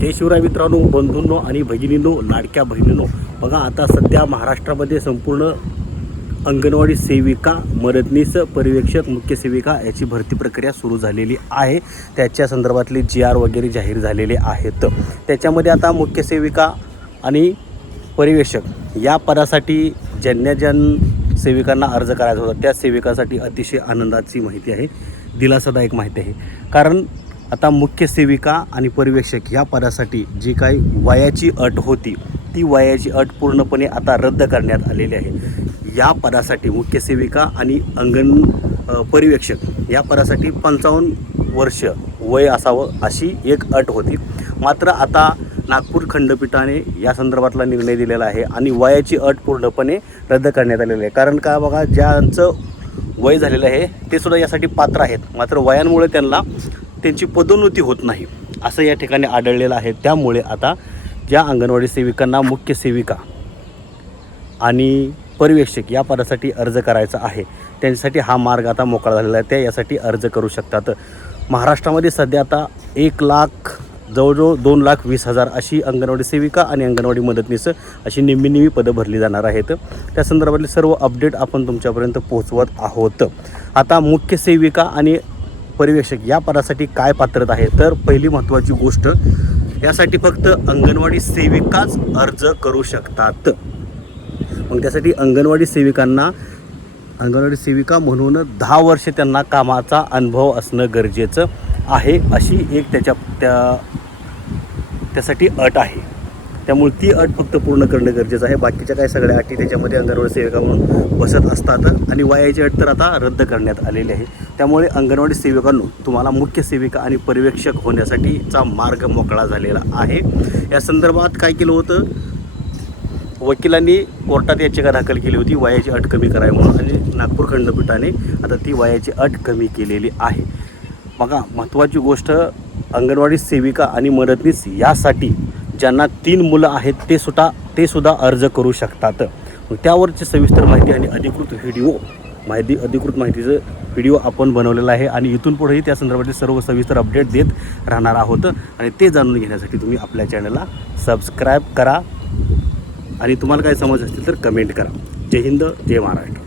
जय शिवराय मित्रांनो, बंधूंनो आणि भगिनींनो, लाडक्या बहिणींनो, बघा आता सध्या महाराष्ट्रामध्ये संपूर्ण अंगणवाडी सेविका, मदतनीस, पर्यवेक्षक, मुख्य सेविका याची भरती प्रक्रिया सुरू झालेली आहे। त्याच्या संदर्भातले GR वगैरे जाहीर झालेले आहेत। त्याच्यामध्ये आता मुख्य सेविका आणि पर्यवेक्षक या पदासाठी ज्यांना सेविकांना अर्ज करायचा होता त्या सेविकांसाठी अतिशय आनंदाची माहिती आहे, दिलासादायक माहिती आहे। कारण आता मुख्य सेविका आणि पर्यवेक्षक या पदासाठी जी काही वयाची अट होती ती वयाची अट पूर्णपणे आता रद्द करण्यात आलेली आहे। या पदासाठी मुख्य सेविका आणि पर्यवेक्षक या पदासाठी 55 वर्ष वय असावं अशी एक अट होती। मात्र आता नागपूर खंडपीठाने या संदर्भातला निर्णय दिलेला आहे आणि वयाची अट पूर्णपणे रद्द करण्यात आलेली आहे। कारण का बघा, ज्यांचं वय झालेलं आहे ते सुद्धा यासाठी पात्र आहेत, मात्र वयामुळे त्यांची पदोन्नती होत नाही असं या ठिकाणी आढळलेलं आहे। त्यामुळे आता ज्या अंगणवाडी सेविकांना मुख्य सेविका आणि पर्यवेक्षक या पदासाठी अर्ज करायचा आहे त्यांच्यासाठी हा मार्ग आता मोकळा झालेला आहे। त्या यासाठी अर्ज करू शकतात। महाराष्ट्रामध्ये सध्या आता 1 लाख जवळजवळ 2,20,000 अशी अंगणवाडी सेविका आणि अंगणवाडी मदतनीस अशी निम्मी पदं भरली जाणार आहेत। त्या संदर्भातले सर्व अपडेट आपण तुमच्यापर्यंत पोहोचवत आहोत। आता मुख्य सेविका आणि पर्यवेक्षक या पदासाठी काय पात्रता आहे, तर पहिली महत्त्वाची गोष्ट, यासाठी फक्त अंगणवाडी सेविकाच अर्ज करू शकतात। मग त्यासाठी अंगणवाडी सेविका म्हणून 10 वर्ष त्यांना कामाचा अनुभव असणं गरजेचं आहे अशी एक त्यासाठी अट आहे। त्यामुळे ती अट फक्त पूर्ण करणं गरजेचं आहे। बाकीच्या काय सगळ्या अटी त्याच्यामध्ये अंगणवाडी सेविका म्हणून बसत असतात आणि वयाची अट तर आता रद्द करण्यात आलेली आहे। त्यामुळे अंगणवाडी सेविकांनो, तुम्हाला मुख्य सेविका आणि पर्यवेक्षक होण्यासाठीचा मार्ग मोकळा झालेला आहे। या संदर्भात काय केलं होतं, वकिलांनी कोर्टात याचिका दाखल केली होती वयाची अट कमी करावी म्हणून, आणि नागपूर खंडपीठाने आता ती वयाची अट कमी केलेली आहे। बघा, महत्त्वाची गोष्ट, अंगणवाडी सेविका आणि मदतनीस यासाठी ज्यांना 3 मुलं आहेत ते सुद्धा अर्ज करू शकतात। मग त्यावरची सविस्तर माहिती आणि अधिकृत माहितीचं व्हिडिओ आपण बनवलेला आहे आणि इथून पुढेही त्या संदर्भातले सर्व सविस्तर अपडेट देत राहणार आहोत। आणि ते जाणून घेण्यासाठी तुम्ही आपल्या चॅनलला सबस्क्राईब करा आणि तुम्हाला काय समज असतील तर कमेंट करा। जय हिंद, जय महाराष्ट्र।